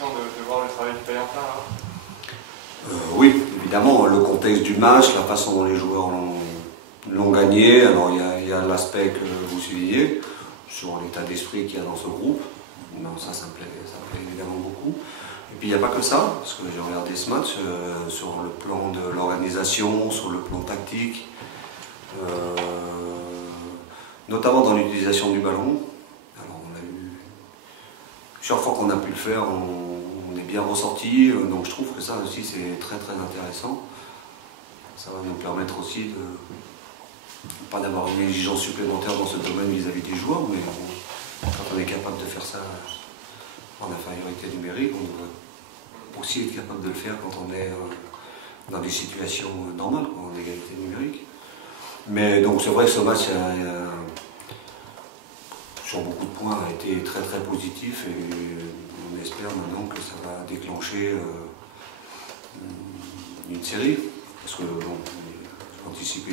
l'impression de voir le travail du Paillantin là. Oui, évidemment, le contexte du match, la façon dont les joueurs l'ont gagné. Alors il y a l'aspect que vous suiviez sur l'état d'esprit qu'il y a dans ce groupe. Non, ça me plaît évidemment beaucoup. Et puis il n'y a pas que ça, parce que j'ai regardé ce match sur le plan de l'organisation, sur le plan tactique, notamment dans l'utilisation du ballon. Alors on a eu, chaque fois qu'on a pu le faire, on est bien ressorti, donc je trouve que ça aussi c'est très très intéressant. Ça va nous permettre aussi de pas d'avoir une exigence supplémentaire dans ce domaine vis-à-vis des joueurs, mais quand on est capable de faire ça en infériorité numérique, on doit aussi être capable de le faire quand on est dans des situations normales, en égalité numérique. Mais donc c'est vrai que ce match, sur beaucoup de points, a été très très positif et on espère maintenant que ça va déclencher une série. Parce que bon, je vais anticiper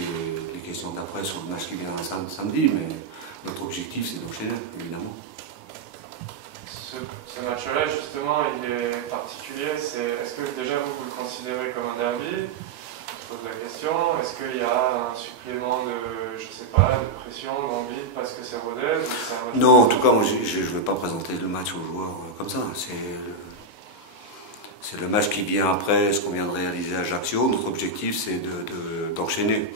les questions d'après sur le match qui vient samedi, mais notre objectif c'est d'enchaîner, évidemment. Ce match-là, justement, il est particulier. Est-ce que déjà vous le considérez comme un derby? Je pose la question. Est-ce qu'il y a un supplément de, je sais pas, de pression, d'envie parce que c'est Rodez? Non, en tout cas, moi, je ne vais pas présenter le match aux joueurs comme ça. C'est le match qui vient après ce qu'on vient de réaliser à Ajaccio. Notre objectif, c'est d'enchaîner.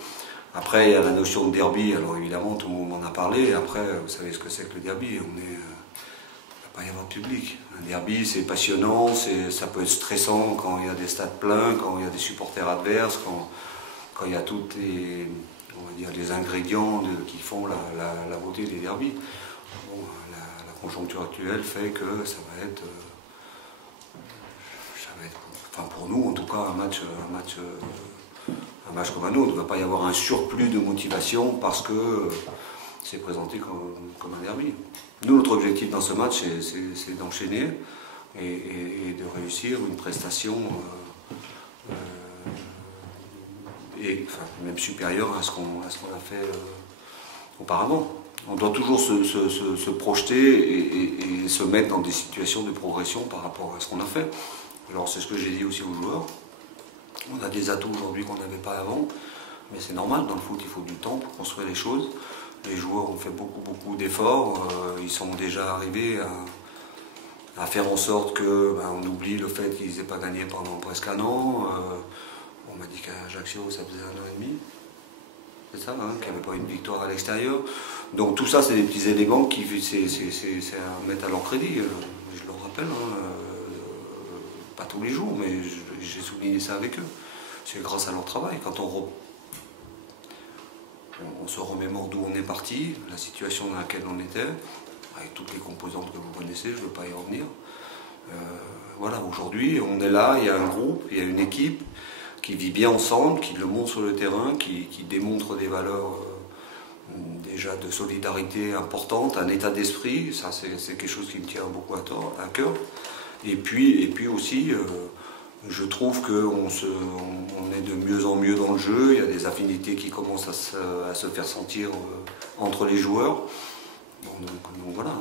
Après, il y a la notion de derby. Alors évidemment, tout le monde en a parlé. Après, vous savez ce que c'est que le derby. Il ne va pas y avoir de public. Un derby, c'est passionnant, ça peut être stressant quand il y a des stades pleins, quand il y a des supporters adverses, quand il y a tous les ingrédients qui font la beauté des derbys. Bon, la conjoncture actuelle fait que ça va être enfin pour nous en tout cas, un match comme un autre. Il ne va pas y avoir un surplus de motivation parce que c'est présenté comme un derby. Nous, notre objectif dans ce match, c'est d'enchaîner et de réussir une prestation même supérieure à ce qu'on a fait auparavant. On doit toujours se projeter et se mettre dans des situations de progression par rapport à ce qu'on a fait. Alors c'est ce que j'ai dit aussi aux joueurs. On a des atouts aujourd'hui qu'on n'avait pas avant, mais c'est normal, dans le foot il faut du temps pour construire les choses. Les joueurs ont fait beaucoup d'efforts, ils sont déjà arrivés à faire en sorte qu'on oublie le fait qu'ils n'aient pas gagné pendant presque un an. On m'a dit qu'à Ajaccio ça faisait 1 an et demi, c'est ça, hein, qu'il n'y avait pas une victoire à l'extérieur. Donc tout ça c'est des petits éléments qui c'est à mettre à leur crédit, je le rappelle. Hein, pas tous les jours, mais j'ai souligné ça avec eux. C'est grâce à leur travail. Quand on se remémore d'où on est parti, la situation dans laquelle on était, avec toutes les composantes que vous connaissez, je ne veux pas y revenir. Voilà, aujourd'hui, on est là, il y a un groupe, il y a une équipe qui vit bien ensemble, qui le montre sur le terrain, qui démontre des valeurs déjà de solidarité importantes, un état d'esprit, ça c'est quelque chose qui me tient beaucoup à cœur. Et puis aussi, je trouve qu'on est de mieux en mieux dans le jeu, il y a des affinités qui commencent à se faire sentir entre les joueurs. Bon, donc voilà.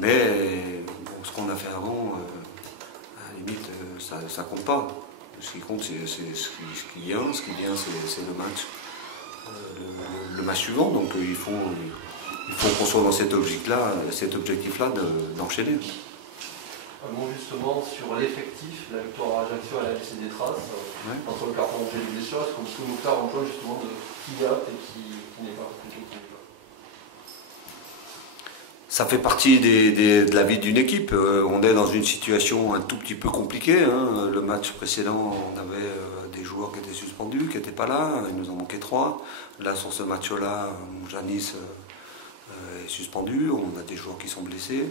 Mais bon, ce qu'on a fait avant, à la limite, ça compte pas. Ce qui compte, c'est ce qui vient, c'est le match. Le match suivant, donc il faut qu'on soit dans cet objectif-là d'enchaîner. Un mot justement sur l'effectif, la victoire à Ajaccio, elle a laissé des traces. Ouais. Entre le carton rouge et les blessures, est-ce qu'on peut nous faire un point justement de qui y a et qui n'est pas, plutôt qui n'est pas? Ça fait partie de la vie d'une équipe. On est dans une situation un tout petit peu compliquée. Hein. Le match précédent, on avait des joueurs qui étaient suspendus, qui n'étaient pas là. Il nous en manquait 3. Là, sur ce match-là, Janis est suspendu. On a des joueurs qui sont blessés.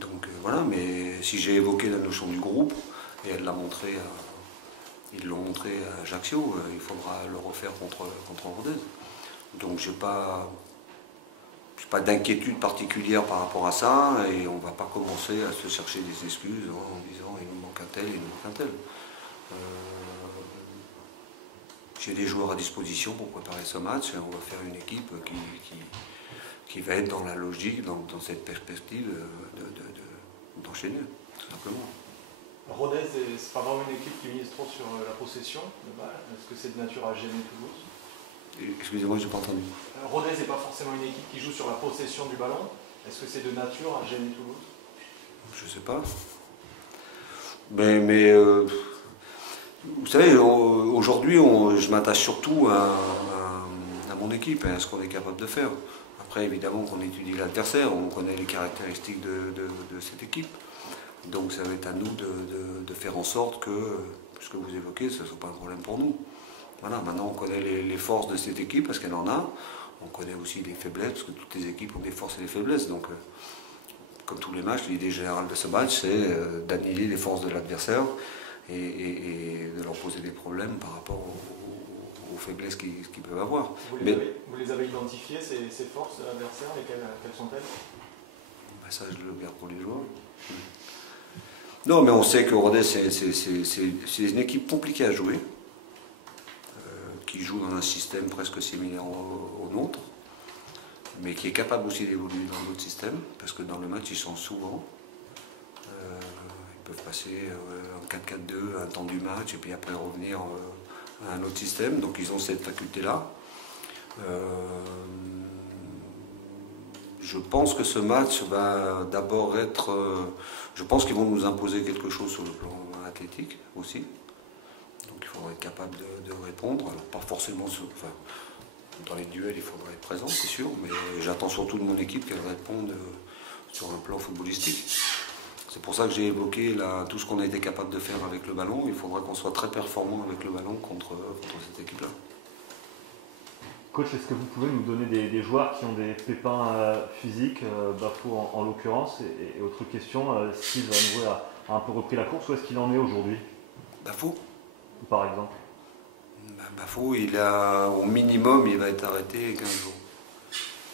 Donc voilà, mais si j'ai évoqué la notion du groupe, et ils l'ont montré à Ajaccio, il faudra le refaire contre Rodez. Donc j'ai pas d'inquiétude particulière par rapport à ça, et on ne va pas commencer à se chercher des excuses en disant il nous manque un tel, il nous manque un tel. J'ai des joueurs à disposition pour préparer ce match, et on va faire une équipe qui va être dans la logique, dans cette perspective d'enchaîner. tout simplement. Rodez, c'est pas vraiment une équipe qui mise trop sur la possession de balle. Est-ce que c'est de nature à gêner Toulouse? Excusez-moi, je n'ai pas entendu. Rodez n'est pas forcément une équipe qui joue sur la possession du ballon. Est-ce que c'est de nature à gêner Toulouse? Je ne sais pas. Mais vous savez, aujourd'hui, je m'attache surtout à mon équipe, à ce qu'on est capable de faire. Après, évidemment, qu'on étudie l'adversaire, on connaît les caractéristiques de cette équipe. Donc ça va être à nous de faire en sorte que ce que vous évoquez, ce ne soit pas un problème pour nous. Voilà, maintenant on connaît les forces de cette équipe parce qu'elle en a. On connaît aussi les faiblesses, parce que toutes les équipes ont des forces et des faiblesses. Donc, comme tous les matchs, l'idée générale de ce match, c'est d'annihiler les forces de l'adversaire et de leur poser des problèmes par rapport aux faiblesses qu'ils peuvent avoir. Vous les avez identifiées, ces forces de l'adversaire, quelles sont-elles? Ben ça, je le garde pour les joueurs. Non, mais on sait que Rodez, c'est une équipe compliquée à jouer, qui joue dans un système presque similaire au nôtre, mais qui est capable aussi d'évoluer dans d'autres systèmes, parce que dans le match, ils changent souvent. Ils peuvent passer en 4-4-2 un temps du match, et puis après revenir à un autre système, donc ils ont cette faculté-là. Je pense que ce match va d'abord être... je pense qu'ils vont nous imposer quelque chose sur le plan athlétique aussi. Donc il faudra être capable de répondre. Alors pas forcément dans les duels, il faudra être présent, c'est sûr, mais j'attends surtout de mon équipe qu'elle réponde sur un plan footballistique. C'est pour ça que j'ai évoqué tout ce qu'on a été capable de faire avec le ballon. Il faudra qu'on soit très performant avec le ballon contre cette équipe-là. Coach, est-ce que vous pouvez nous donner des joueurs qui ont des pépins physiques, Bafo en l'occurrence, et autre question, Steve Moué a un peu repris la course, où est-ce qu'il en est aujourd'hui? Bafo? Par exemple. Bafo, au minimum, il va être arrêté 15 jours.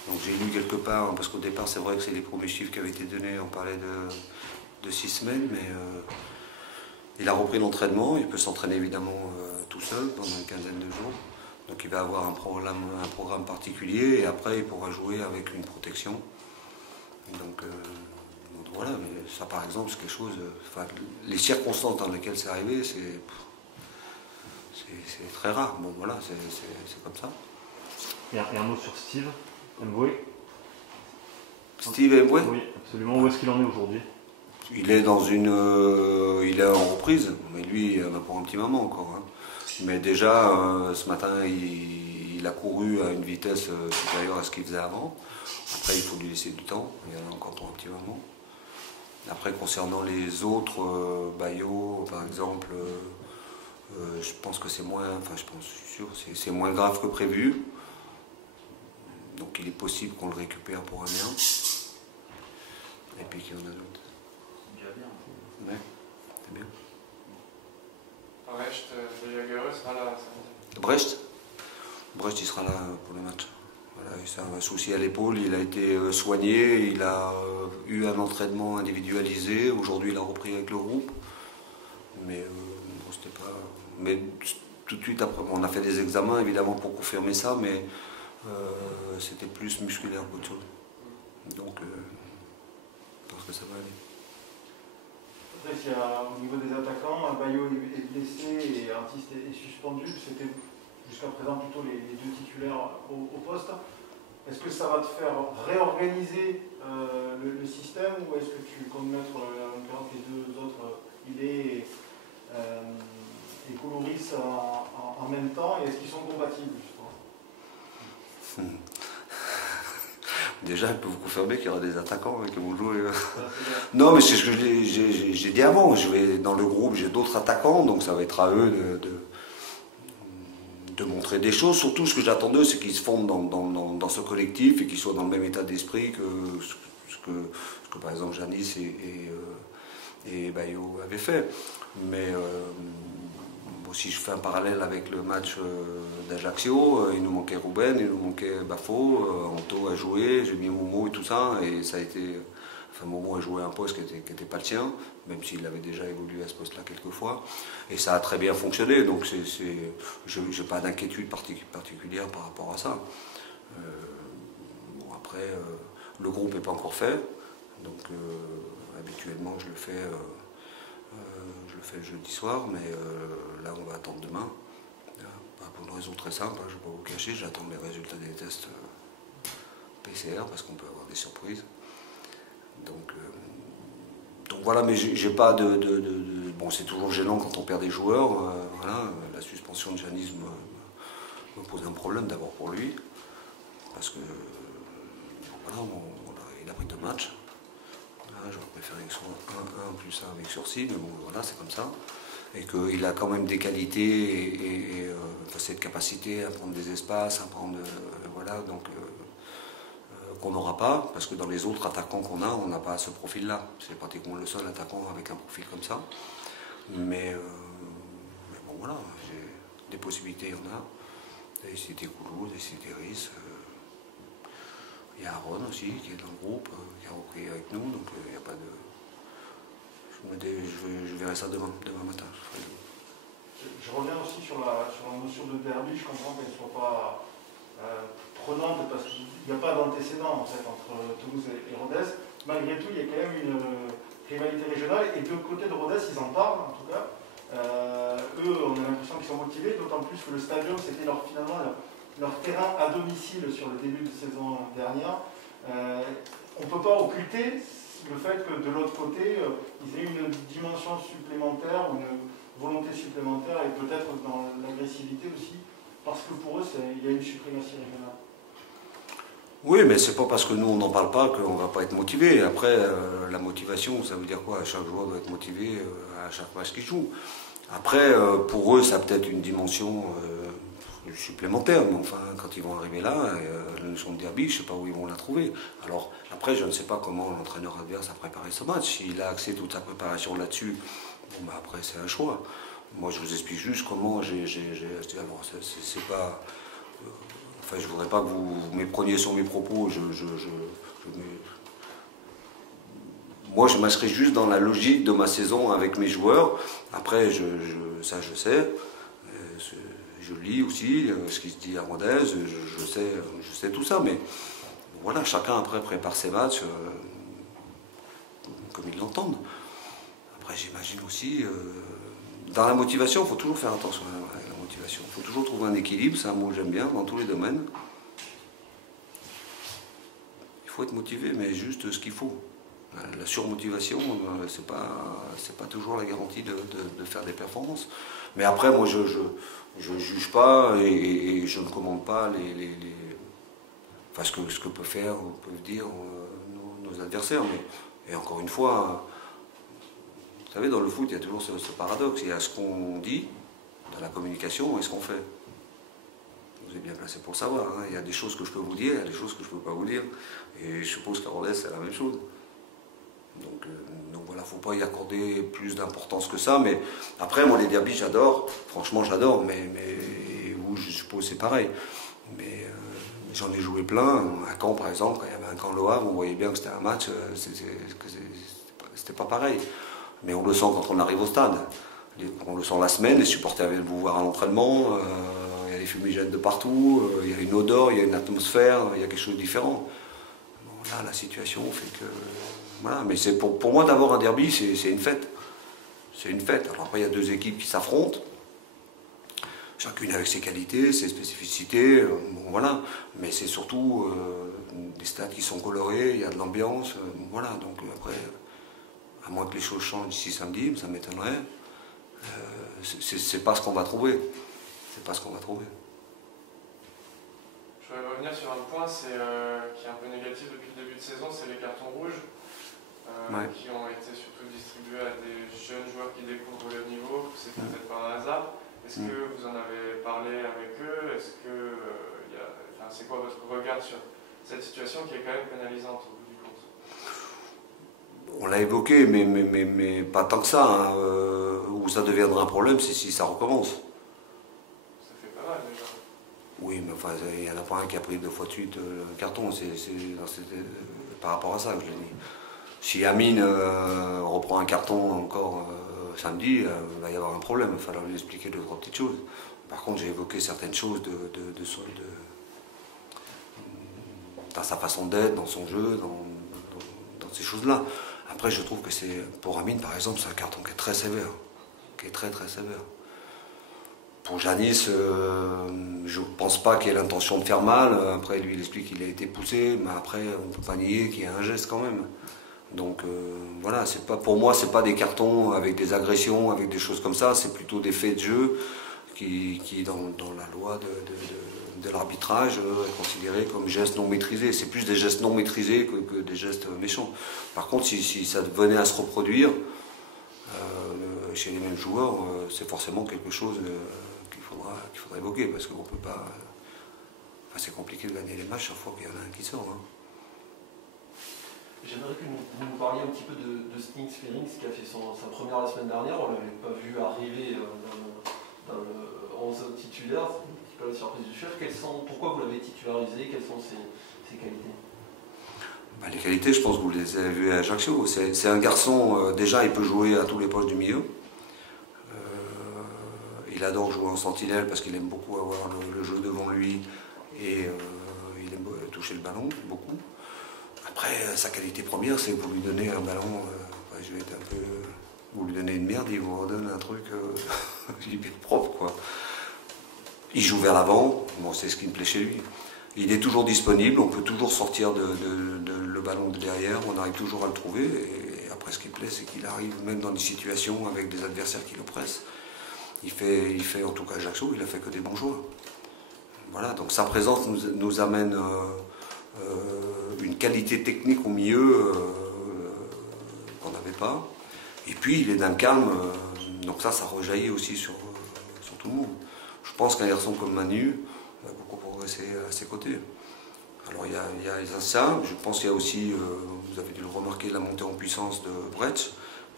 Donc j'ai lu quelque part, parce qu'au départ c'est vrai que c'est les premiers chiffres qui avaient été donnés, on parlait de 6 semaines, mais il a repris l'entraînement, il peut s'entraîner évidemment tout seul pendant une quinzaine de jours. Donc il va avoir un programme particulier et après il pourra jouer avec une protection. Donc voilà, mais ça par exemple c'est quelque chose... les circonstances dans lesquelles c'est arrivé, c'est très rare. Bon voilà, c'est comme ça. Et un mot sur Steve Moué. Steve Moué? Oui, absolument. Où est-ce qu'il en est aujourd'hui? Il est il est en reprise, mais lui pour un petit moment encore. Hein. Mais déjà, ce matin, il a couru à une vitesse supérieure à ce qu'il faisait avant. Après, il faut lui laisser du temps. Il y en a encore pour un petit moment. Après, concernant les autres, Bayo, par exemple, je pense que c'est moins... Enfin, je suis sûr, c'est moins grave que prévu. Donc, il est possible qu'on le récupère pour un bien. Et puis qu'il y en a d'autres. C'est déjà bien. Ouais, c'est bien. Brecht, Jagereux sera là samedi. Brecht, il sera là pour le match. Voilà, il a un souci à l'épaule, il a été soigné, il a eu un entraînement individualisé. Aujourd'hui, il a repris avec le groupe. Mais bon, c'était pas. Mais tout de suite après, on a fait des examens évidemment pour confirmer ça, mais c'était plus musculaire qu'autre chose. Donc, je pense que ça va aller. Au niveau des attaquants, Bayo est blessé et Artiste est suspendu. C'était jusqu'à présent plutôt les deux titulaires au poste. Est-ce que ça va te faire réorganiser le système ou est-ce que tu comptes mettre en l'occurrence les deux autres, Ilé et Coloris en même temps, et est-ce qu'ils sont compatibles justement? Déjà, je peux vous confirmer qu'il y aura des attaquants qui vont jouer. Non, mais c'est ce que j'ai dit avant. Je vais dans le groupe, j'ai d'autres attaquants, donc ça va être à eux de montrer des choses. Surtout, ce que j'attends d'eux, c'est qu'ils se fondent dans ce collectif et qu'ils soient dans le même état d'esprit que ce que par exemple Janis et Bayo avaient fait. Mais si je fais un parallèle avec le match d'Ajaccio, il nous manquait Ruben, il nous manquait Bafo, Anto a joué, j'ai mis Momo et tout ça, et ça a été... Enfin, Momo a joué un poste qui n'était pas le sien, même s'il avait déjà évolué à ce poste-là quelques fois, et ça a très bien fonctionné, donc je n'ai pas d'inquiétude particulière par rapport à ça. Bon, après, le groupe n'est pas encore fait, donc Habituellement, je le fais le jeudi soir, mais là, on va attendre demain. Pour une raison très simple, je ne vais pas vous cacher, j'attends les résultats des tests PCR parce qu'on peut avoir des surprises. Donc voilà, mais j'ai pas Bon, c'est toujours gênant quand on perd des joueurs. Voilà, la suspension de Giannis me pose un problème d'abord pour lui, parce que voilà, il a pris 2 matchs. J'aurais préféré que ce soit 1 plus 1 avec sursis, mais bon, voilà, c'est comme ça. Et qu'il a quand même des qualités et cette capacité à prendre des espaces, à prendre. Voilà, donc. Qu'on n'aura pas, parce que dans les autres attaquants qu'on a, on n'a pas ce profil-là. C'est pratiquement le seul attaquant avec un profil comme ça. Mais bon, voilà, j'ai des possibilités, on a. Ici, c'était Koulou, ici, c'était Riss. Il y a Aaron aussi, qui est dans le groupe, qui a repris avec nous, donc il n'y a pas de. Je verrai ça demain matin. Je reviens aussi sur la notion de derby. Je comprends qu'elle ne soit pas prenante parce qu'il n'y a pas d'antécédent en fait, entre Toulouse et Rodez. Malgré tout, il y a quand même une rivalité régionale et de côté de Rodez, ils en parlent en tout cas. Eux, on a l'impression qu'ils sont motivés, d'autant plus que le stadium, c'était finalement leur terrain à domicile sur le début de saison dernière. On ne peut pas occulter le fait que de l'autre côté, ils aient une dimension supplémentaire, une volonté supplémentaire et peut-être dans l'agressivité aussi, parce que pour eux, il y a une suprématie régionale. Oui, mais c'est pas parce que nous on n'en parle pas qu'on va pas être motivé. Après, la motivation, ça veut dire quoi? Chaque joueur doit être motivé à chaque match qu'il joue. Après, pour eux, ça a peut-être une dimension supplémentaire, mais enfin, quand ils vont arriver là, la notion de derby, je ne sais pas où ils vont la trouver. Alors, après, je ne sais pas comment l'entraîneur adverse a préparé ce match. S'il a axé toute sa préparation là-dessus, bon, bah, après, c'est un choix. Moi, je vous explique juste comment j'ai acheté. Alors, c'est pas. Enfin, je ne voudrais pas que vous mépreniez sur mes propos. Moi, je m'inscris juste dans la logique de ma saison avec mes joueurs. Après, ça, je sais. Je lis aussi ce qui se dit à Rodez. Je sais tout ça. Mais voilà, chacun après prépare ses matchs comme ils l'entendent. Après, j'imagine aussi. Dans la motivation, il faut toujours faire attention à la motivation. Il faut toujours trouver un équilibre, c'est un mot que j'aime bien dans tous les domaines. Il faut être motivé, mais juste ce qu'il faut. La surmotivation, c'est pas toujours la garantie de faire des performances. Mais après, moi, je juge pas et je ne commande pas enfin, ce que peuvent dire nos adversaires. Et encore une fois, vous savez, dans le foot, il y a toujours ce paradoxe. Il y a ce qu'on dit dans la communication et ce qu'on fait. Vous êtes bien placé pour le savoir. Hein. Il y a des choses que je peux vous dire, il y a des choses que je ne peux pas vous dire. Et je suppose qu'à Rodez, c'est la même chose. Donc voilà, il ne faut pas y accorder plus d'importance que ça. Mais après, moi, les derbies, j'adore. Franchement, j'adore. Mais vous, je suppose, c'est pareil. Mais j'en ai joué plein. À Caen, par exemple, quand il y avait un Caen Le Havre, on voyait bien que c'était un match, c'était pas pareil. Mais on le sent quand on arrive au stade. On le sent la semaine, les supporters viennent vous voir à l'entraînement, il y a des fumigènes de partout, il y a une odeur, il y a une atmosphère, il y a quelque chose de différent. Bon, là, la situation fait que... Voilà, mais c'est pour moi d'avoir un derby, c'est une fête. C'est une fête. Alors après, il y a 2 équipes qui s'affrontent, chacune avec ses qualités, ses spécificités, bon voilà. Mais c'est surtout des stades qui sont colorés, il y a de l'ambiance, voilà. Donc après... À moins que les choses changent d'ici samedi, ça m'étonnerait. C'est pas ce qu'on va trouver. C'est pas ce qu'on va trouver. Je voudrais revenir sur un point qui est un peu négatif depuis le début de saison, c'est les cartons rouges qui ont été surtout distribués à des jeunes joueurs qui découvrent le niveau. C'est peut-être par hasard. Est-ce que vous en avez parlé avec eux? Est-ce que c'est quoi votre regard sur cette situation qui est quand même pénalisante? On l'a évoqué, mais pas tant que ça. Hein. Où ça deviendra un problème, c'est si ça recommence. Ça fait pas mal déjà. Oui, mais enfin, il y en a pas un qui a pris 2 fois de suite le carton. C'est par rapport à ça que je l'ai dit. Si Amine reprend un carton encore samedi, il va y avoir un problème. Il va falloir lui expliquer 2 ou 3 petites choses. Par contre, j'ai évoqué certaines choses dans sa façon d'être, dans son jeu, dans ces choses-là. Après, je trouve que pour Amine, par exemple, c'est un carton qui est très sévère, qui est très très sévère. Pour Janis, je ne pense pas qu'il ait l'intention de faire mal. Après, lui, il explique qu'il a été poussé, mais après, on ne peut pas nier qu'il y a un geste quand même. Donc voilà, pour moi, ce n'est pas des cartons avec des agressions, avec des choses comme ça, c'est plutôt des faits de jeu qui dans la loi de l'arbitrage, est considéré comme gestes non maîtrisés. C'est plus des gestes non maîtrisés que des gestes méchants. Par contre, si ça venait à se reproduire chez les mêmes joueurs, c'est forcément quelque chose qu'il faudra évoquer, parce qu'on peut pas... Enfin, c'est compliqué de gagner les matchs chaque fois qu'il y en a un qui sort. Hein. J'aimerais que vous nous parliez un petit peu de Sting Sperings qui a fait sa première la semaine dernière. On ne l'avait pas vu arriver dans le 11 titulaire. C'est un petit peu la surprise du chef. Pourquoi vous l'avez titularisé? Quelles sont ses qualités? Les qualités, je pense que vous les avez vues à Ajaccio. C'est un garçon, déjà il peut jouer à tous les postes du milieu. Il adore jouer en sentinelle parce qu'il aime beaucoup avoir le jeu devant lui et il aime toucher le ballon, beaucoup. Après, sa qualité première, c'est que vous lui donnez un ballon, je vais être un peu... Vous lui donnez une merde, il vous redonne un truc hyper propre, quoi. Il joue vers l'avant, bon, c'est ce qui me plaît chez lui. Il est toujours disponible, on peut toujours sortir le ballon de derrière, on arrive toujours à le trouver. Et après, ce qui me plaît, c'est qu'il arrive même dans des situations avec des adversaires qui le pressent. Il fait en tout cas Ajaccio, il a fait que des bons joueurs. Voilà, donc sa présence nous amène une qualité technique au milieu qu'on n'avait pas. Et puis il est d'un calme, donc ça rejaillit aussi sur tout le monde. Je pense qu'un garçon comme Manu va beaucoup progresser à ses côtés. Alors il y a ça, je pense qu'il y a aussi, vous avez dû le remarquer, la montée en puissance de Brecht,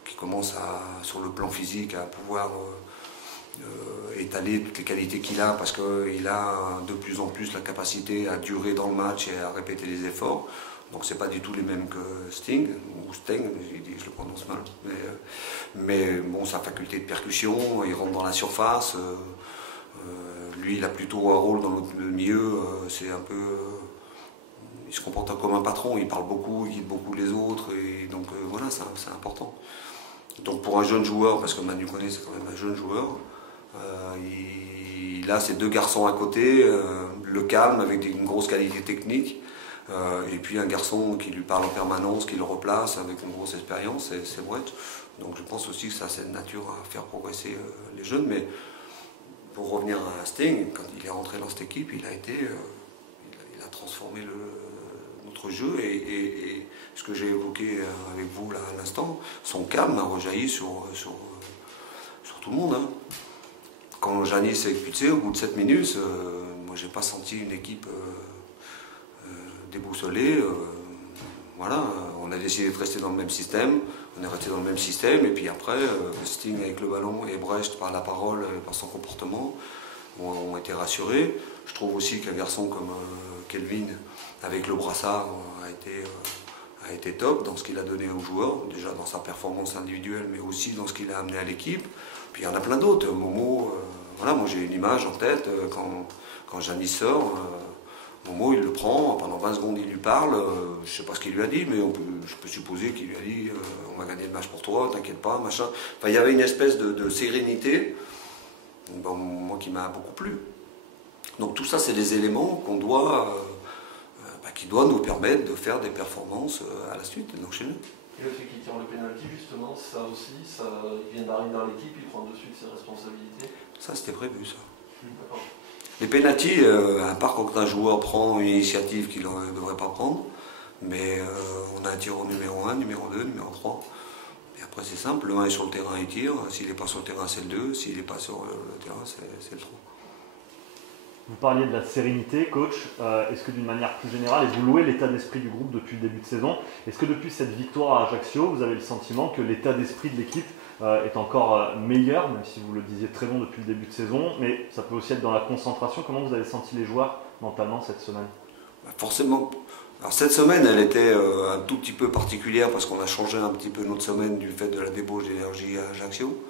qui commence sur le plan physique à pouvoir étaler toutes les qualités qu'il a, parce qu'il a de plus en plus la capacité à durer dans le match et à répéter les efforts. Donc c'est pas du tout les mêmes que Sting, ou Steng, je le prononce mal. Mais bon, sa faculté de percussion, il rentre dans la surface. Lui, il a plutôt un rôle dans le milieu, c'est un peu... il se comporte comme un patron, il parle beaucoup, il guide beaucoup les autres, et donc voilà, c'est important. Donc pour un jeune joueur, parce que Manu Koné c'est quand même un jeune joueur, il a ces deux garçons à côté, le calme avec une grosse qualité technique, et puis un garçon qui lui parle en permanence, qui le replace avec une grosse expérience, c'est Brecht. Donc je pense aussi que ça c'est de nature à faire progresser les jeunes. Mais pour revenir à Sting, quand il est rentré dans cette équipe, il a transformé notre jeu, et ce que j'ai évoqué avec vous là à l'instant, son calme a rejailli sur tout le monde. Hein. Quand Janis s'est expulsé, au bout de 7 minutes, moi j'ai pas senti une équipe déboussolée. Voilà, on a décidé de rester dans le même système, on est resté dans le même système, et puis après, Sting avec le ballon et Brecht par la parole et par son comportement ont été rassurés. Je trouve aussi qu'un garçon comme Kelvin, avec le brassard, a été top dans ce qu'il a donné aux joueurs, déjà dans sa performance individuelle, mais aussi dans ce qu'il a amené à l'équipe. Puis il y en a plein d'autres. Momo, voilà, moi j'ai une image en tête, quand Janis sort, Momo il le prend, pendant 20 secondes il lui parle, je ne sais pas ce qu'il lui a dit, mais je peux supposer qu'il lui a dit on va gagner le match pour toi, t'inquiète pas, machin. Enfin, il y avait une espèce de sérénité, bon, moi qui m'a beaucoup plu. Donc tout ça c'est des éléments qu'on doit, qui doivent nous permettre de faire des performances à la suite, donc chez nous. Et le fait qu'il tire le pénalty, justement, ça aussi, il vient d'arriver dans l'équipe, il prend de suite ses responsabilités. Ça c'était prévu ça. D'accord. Les pénaltys, à part quand un joueur prend une initiative qu'il ne devrait pas prendre, mais on a un tir au numéro 1, numéro 2, numéro 3. Et après c'est simple, le 1 est sur le terrain, il tire, s'il n'est pas sur le terrain c'est le 2, s'il n'est pas sur le terrain c'est le 3. Vous parliez de la sérénité, coach. Est-ce que d'une manière plus générale, et vous louez l'état d'esprit du groupe depuis le début de saison, est-ce que depuis cette victoire à Ajaccio, vous avez le sentiment que l'état d'esprit de l'équipe est encore meilleur, même si vous le disiez très bon depuis le début de saison, mais ça peut aussi être dans la concentration. Comment vous avez senti les joueurs mentalement cette semaine? Forcément. Alors cette semaine, elle était un tout petit peu particulière parce qu'on a changé un petit peu notre semaine du fait de la débauche d'énergie à Ajaccio.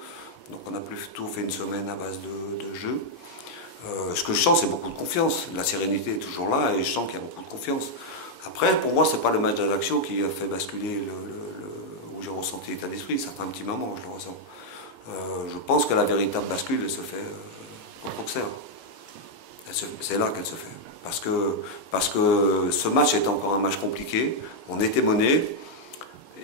Donc on a plutôt fait une semaine à base de jeu. Ce que je sens, c'est beaucoup de confiance. La sérénité est toujours là et je sens qu'il y a beaucoup de confiance. Après, pour moi, c'est pas le match d'Ajaccio qui a fait basculer ou j'ai ressenti l'état d'esprit, ça fait un petit moment que je le ressens. Je pense que la véritable bascule, elle se fait contre Auxerre. C'est là qu'elle se fait. Parce que ce match était encore un match compliqué, on était mené,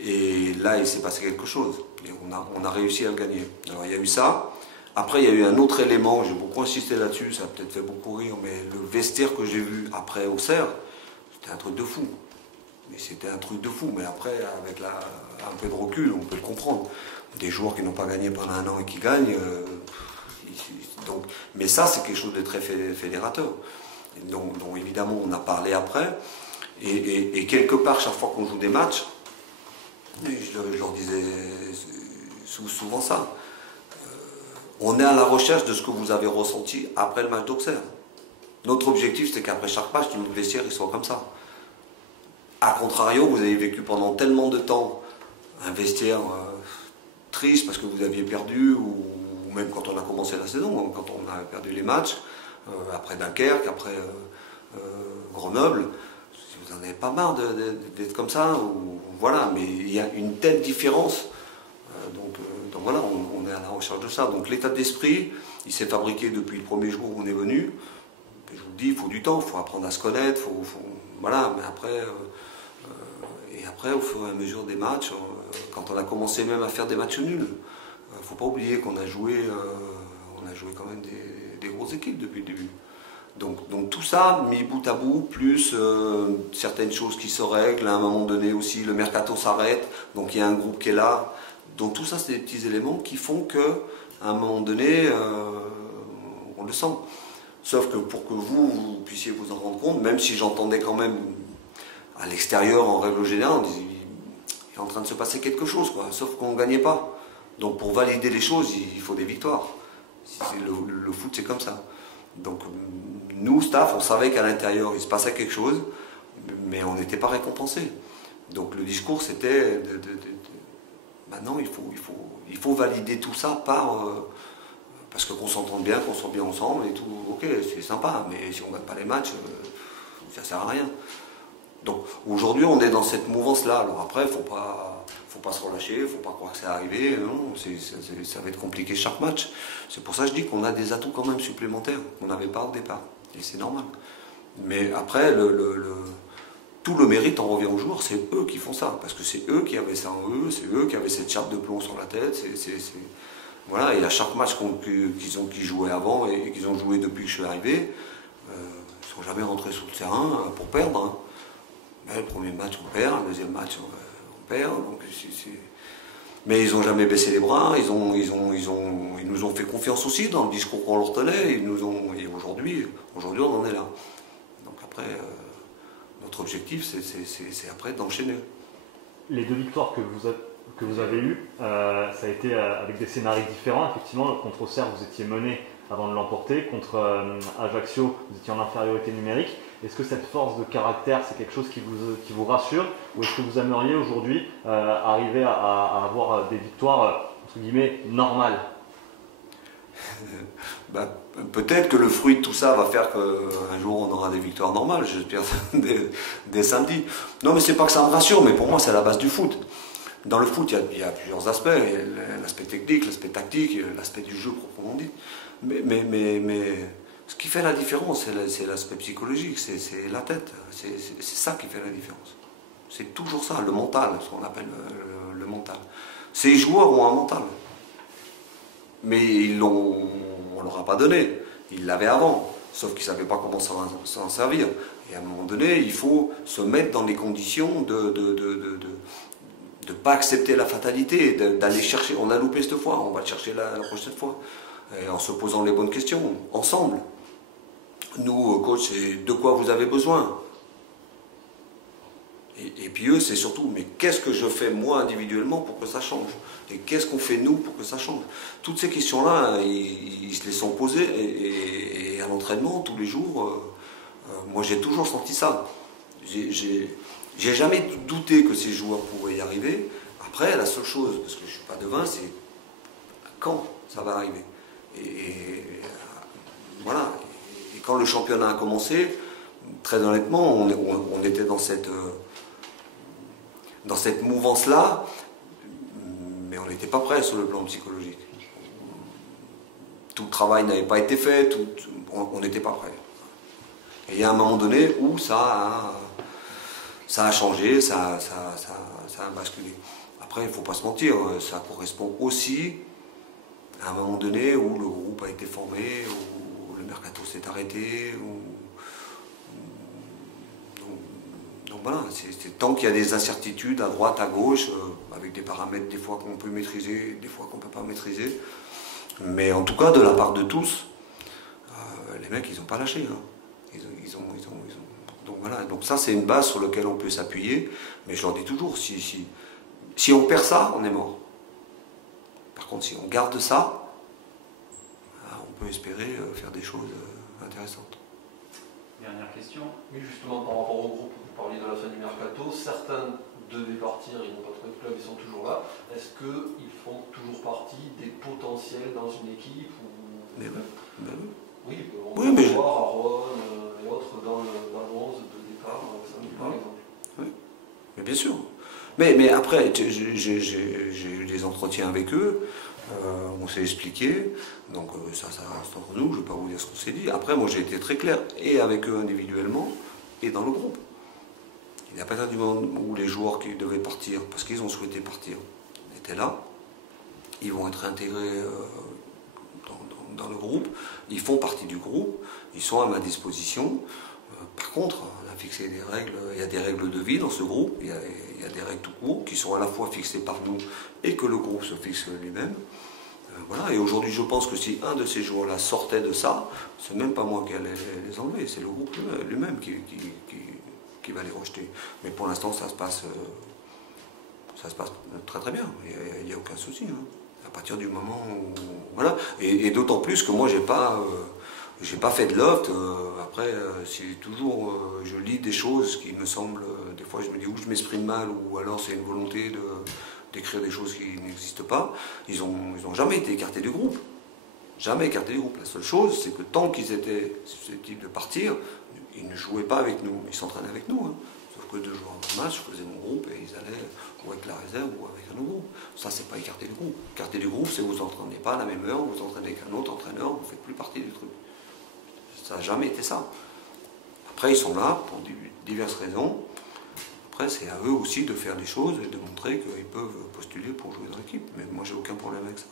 et là il s'est passé quelque chose. Et on a réussi à le gagner. Alors il y a eu ça. Après il y a eu un autre élément, j'ai beaucoup insisté là-dessus, ça a peut-être fait beaucoup rire, mais le vestiaire que j'ai vu après Auxerre, c'était un truc de fou. Mais c'était un truc de fou. Mais après, avec un peu de recul, on peut le comprendre. Des joueurs qui n'ont pas gagné pendant un an et qui gagnent. Donc, mais ça, c'est quelque chose de très fédérateur. Donc évidemment, on a parlé après. Et quelque part, chaque fois qu'on joue des matchs, je leur disais souvent ça. On est à la recherche de ce que vous avez ressenti après le match d'Auxerre. Notre objectif, c'est qu'après chaque match, le vestiaire il soit comme ça. A contrario, vous avez vécu pendant tellement de temps un vestiaire triste parce que vous aviez perdu, ou même quand on a commencé la saison, quand on a perdu les matchs, après Dunkerque, après Grenoble, vous n'en avez pas marre d'être comme ça, voilà, mais il y a une telle différence, donc voilà, on est à la recherche de ça. Donc l'état d'esprit, il s'est fabriqué depuis le premier jour où on est venu. Je vous le dis, il faut du temps, il faut apprendre à se connaître, voilà, mais après... Après, au fur et à mesure des matchs, quand on a commencé même à faire des matchs nuls, il ne faut pas oublier qu'on a joué quand même des grosses équipes depuis le début. Donc tout ça, mis bout à bout, plus certaines choses qui se règlent, à un moment donné aussi, le mercato s'arrête, donc il y a un groupe qui est là. Donc tout ça, c'est des petits éléments qui font qu'à un moment donné, on le sent. Sauf que pour que vous puissiez vous en rendre compte, même si j'entendais quand même... À l'extérieur, en règle générale, on disait il est en train de se passer quelque chose, quoi. Sauf qu'on ne gagnait pas. Donc pour valider les choses, il faut des victoires. Le foot, c'est comme ça. Donc nous, staff, on savait qu'à l'intérieur, il se passait quelque chose, mais on n'était pas récompensés. Donc le discours, c'était maintenant, il faut valider tout ça parce qu'on s'entende bien, qu'on soit bien ensemble et tout. Ok, c'est sympa, mais si on ne gagne pas les matchs, ça ne sert à rien. Donc aujourd'hui on est dans cette mouvance-là. Alors après, il ne faut pas se relâcher, il ne faut pas croire que c'est arrivé. Non, ça va être compliqué chaque match. C'est pour ça que je dis qu'on a des atouts quand même supplémentaires qu'on n'avait pas au départ. Et c'est normal. Mais après, tout le mérite en revient aux joueurs, c'est eux qui font ça. Parce que c'est eux qui avaient ça en eux, c'est eux qui avaient cette chape de plomb sur la tête. Voilà, et à chaque match qu'ils jouaient avant et qu'ils ont joué depuis que je suis arrivé, ils ne sont jamais rentrés sur le terrain pour perdre. Hein. Le premier match on perd, le deuxième match on perd, donc mais ils n'ont jamais baissé les bras, ils nous ont fait confiance aussi dans le discours qu'on leur tenait, et aujourd'hui on en est là. Donc après, notre objectif c'est après d'enchaîner. Les deux victoires que vous avez eues, ça a été avec des scénarios différents. Effectivement, contre Auxerre vous étiez mené avant de l'emporter, contre Ajaccio vous étiez en infériorité numérique. Est-ce que cette force de caractère, c'est quelque chose qui vous rassure, ou est-ce que vous aimeriez aujourd'hui arriver à avoir des victoires, entre guillemets, normales? Peut-être que le fruit de tout ça va faire qu'un jour on aura des victoires normales, j'espère, dès samedi. Non, mais c'est pas que ça me rassure, mais pour moi c'est la base du foot. Dans le foot, il y a plusieurs aspects, l'aspect technique, l'aspect tactique, l'aspect du jeu proprement dit. Mais ce qui fait la différence, c'est l'aspect psychologique, c'est la tête. C'est ça qui fait la différence. C'est toujours ça, le mental, ce qu'on appelle le mental. Ces joueurs ont un mental. Mais on ne leur a pas donné. Ils l'avaient avant, sauf qu'ils ne savaient pas comment s'en servir. Et à un moment donné, il faut se mettre dans les conditions de ne pas accepter la fatalité, d'aller chercher. On a loupé cette fois, on va le chercher la prochaine fois. Et en se posant les bonnes questions, ensemble. Nous, coach, c'est de quoi vous avez besoin. Et puis eux, c'est surtout, mais qu'est-ce que je fais moi individuellement pour que ça change? Et qu'est-ce qu'on fait nous pour que ça change? Toutes ces questions-là, ils se les sont posées, et à l'entraînement, tous les jours, moi j'ai toujours senti ça. J'ai jamais douté que ces joueurs pourraient y arriver. Après, la seule chose, parce que je ne suis pas devin, c'est quand ça va arriver. Voilà. Et quand le championnat a commencé, très honnêtement, on était dans cette mouvance-là, mais on n'était pas prêt sur le plan psychologique. Tout le travail n'avait pas été fait, on n'était pas prêt. Et il y a un moment donné où ça a changé, ça a basculé. Après, il ne faut pas se mentir, ça correspond aussi à un moment donné où le groupe a été formé, où le mercato s'est arrêté, donc voilà, c'est tant qu'il y a des incertitudes à droite, à gauche, avec des paramètres des fois qu'on peut maîtriser, des fois qu'on ne peut pas maîtriser. Mais en tout cas, de la part de tous, les mecs, ils n'ont pas lâché. Hein. Donc voilà, donc ça c'est une base sur laquelle on peut s'appuyer. Mais je leur dis toujours, si on perd ça, on est mort. Par contre, si on garde ça, on peut espérer faire des choses intéressantes. Dernière question. Oui, justement, par rapport au groupe, vous parliez de la fin du mercato, certains devaient partir, ils n'ont pas trouvé de club, ils sont toujours là. Est-ce qu'ils font toujours partie des potentiels dans une équipe ou... Mais oui. Oui, on peut voir Aaron et autres dans le 11 de départ, samedi par exemple. Oui, mais bien sûr. Mais après, j'ai eu des entretiens avec eux, on s'est expliqué, donc ça reste entre nous, je ne vais pas vous dire ce qu'on s'est dit. Après, moi j'ai été très clair, et avec eux individuellement, et dans le groupe. Et à partir du moment où les joueurs qui devaient partir, parce qu'ils ont souhaité partir, étaient là, ils vont être intégrés dans le groupe, ils font partie du groupe, ils sont à ma disposition. Par contre, on a fixé des règles, il y a des règles de vie dans ce groupe, il y a des règles tout court qui sont à la fois fixées par nous et que le groupe se fixe lui-même. Voilà. Et aujourd'hui, je pense que si un de ces joueurs-là sortait de ça, c'est même pas moi qui allais les enlever, c'est le groupe lui-même qui va les rejeter. Mais pour l'instant, ça se passe très très bien, il n'y a aucun souci. Hein. À partir du moment où... Voilà. Et d'autant plus que moi, j'ai pas fait de loft. Après, c'est toujours... je lis des choses qui me semblent... des fois, je me dis ou je m'exprime mal, ou alors c'est une volonté d'écrire des choses qui n'existent pas. Ils ont jamais été écartés du groupe. Jamais écartés du groupe. La seule chose, c'est que tant qu'ils étaient susceptibles de partir, ils ne jouaient pas avec nous. Ils s'entraînaient avec nous. Hein. Sauf que 2 jours avant le match, je faisais mon groupe et ils allaient jouer avec la réserve ou avec un autre groupe. Ça, c'est pas écarté du groupe. Écarté du groupe, c'est vous entraînez pas à la même heure, vous entraînez avec un autre entraîneur, vous ne faites plus partie du truc. Ça n'a jamais été ça. Après, ils sont là pour diverses raisons. Après, c'est à eux aussi de faire des choses et de montrer qu'ils peuvent postuler pour jouer dans l'équipe. Mais moi, j'ai aucun problème avec ça.